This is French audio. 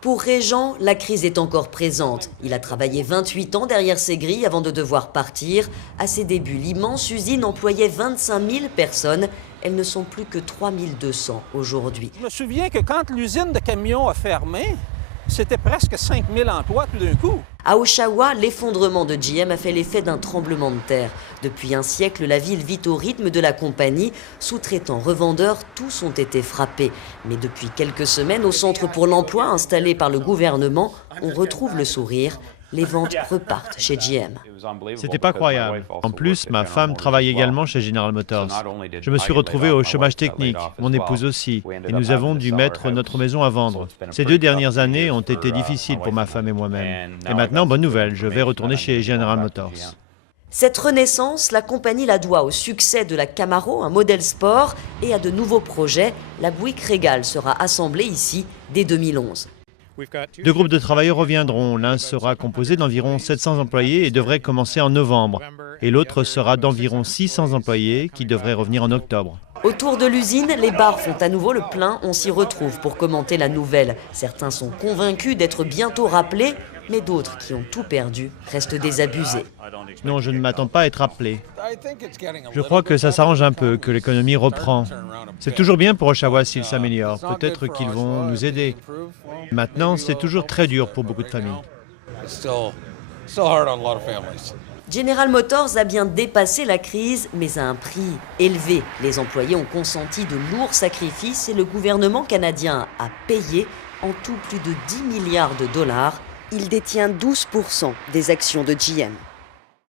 Pour Régent, la crise est encore présente. Il a travaillé 28 ans derrière ses grilles avant de devoir partir. À ses débuts, l'immense usine employait 25 000 personnes. Elles ne sont plus que 3 200 aujourd'hui. Je me souviens que quand l'usine de camions a fermé, c'était presque 5 000 emplois tout d'un coup. À Oshawa, l'effondrement de GM a fait l'effet d'un tremblement de terre. Depuis un siècle, la ville vit au rythme de la compagnie. Sous-traitants, revendeurs, tous ont été frappés. Mais depuis quelques semaines, au centre pour l'emploi installé par le gouvernement, on retrouve le sourire. Les ventes repartent chez GM. C'était pas croyable. En plus, ma femme travaille également chez General Motors. Je me suis retrouvé au chômage technique, mon épouse aussi, et nous avons dû mettre notre maison à vendre. Ces 2 dernières années ont été difficiles pour ma femme et moi-même. Et maintenant, bonne nouvelle, je vais retourner chez General Motors. Cette renaissance, la compagnie la doit au succès de la Camaro, un modèle sport, et à de nouveaux projets. La Buick Regal sera assemblée ici dès 2011. 2 groupes de travailleurs reviendront. L'un sera composé d'environ 700 employés et devrait commencer en novembre. Et l'autre sera d'environ 600 employés qui devraient revenir en octobre. Autour de l'usine, les bars font à nouveau le plein. On s'y retrouve pour commenter la nouvelle. Certains sont convaincus d'être bientôt rappelés, mais d'autres qui ont tout perdu restent désabusés. Non, je ne m'attends pas à être appelé. Je crois que ça s'arrange un peu, que l'économie reprend. C'est toujours bien pour Oshawa s'ils s'améliorent. Peut-être qu'ils vont nous aider. Maintenant, c'est toujours très dur pour beaucoup de familles. General Motors a bien dépassé la crise, mais à un prix élevé. Les employés ont consenti de lourds sacrifices et le gouvernement canadien a payé en tout plus de 10 milliards de dollars. Il détient 12% des actions de GM.